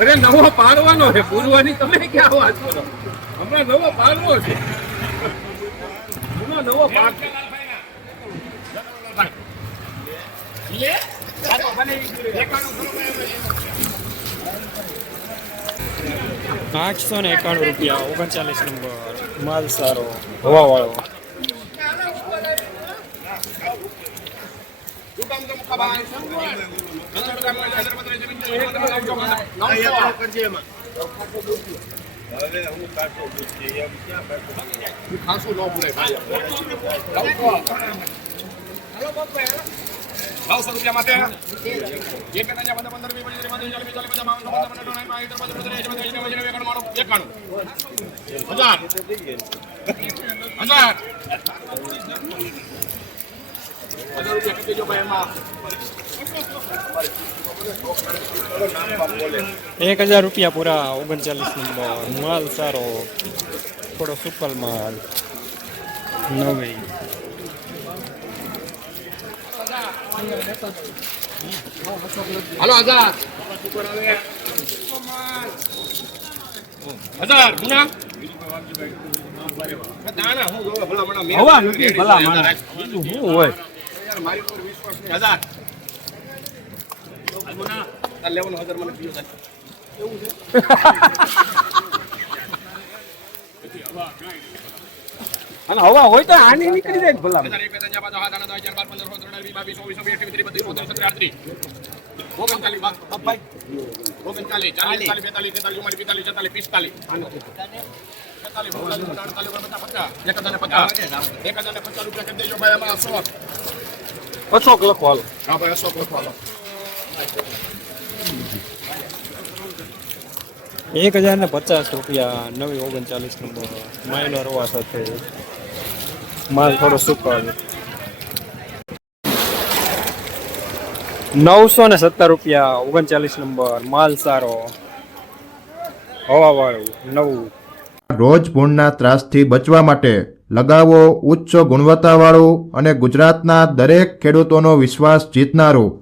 અરે નવો પાડવાનો છે. પૂરવાની તમે ક્યાં વાત કરો? હમણાં નવો પાડવો છે. હમણાં નવો પાડ આઠસો ને એકાણું રૂપિયા ઓગણચાલીસ નંબર. માલ સારો. હવા વાળો નવસો રૂપિયા એક હજાર. પંદર પંદર વીસ પચીસ ત્રીસ ચાલીસ ચાલીસ પચાસ પંદર પંદર ત્રણ પાંચ પંદર પંદર હજાર. હજાર હજાર રૂપિયા કરી જો ભાઈ એમાં. એક હજાર રૂપિયા પૂરા ઓગણચાલીસ નંબર. માલ સારો. થોડો સુપર માલ. નવી. હાલો હજાર. ગુના ભલા ભલા અને હવા હોય તો આની નીકળી જાય ભલા અશોક લખો હાલો. હા ભાઈ અશોક લખો હાલો. એક હજાર ને પચાસ રૂપિયા નવી ઓગણચાલીસ નંબર માઇલો રવા સાથે માલ થોડો સુપર નવસો ને સત્તર રૂપિયા ઓગણચાલીસ નંબર માલ સારો. હવા વાળું નવું. રોજ ભૂણના ત્રાસથી બચવા માટે લગાવો ઉચ્ચ ગુણવત્તાવાળું અને ગુજરાતના દરેક ખેડૂતોનો વિશ્વાસ જીતનારું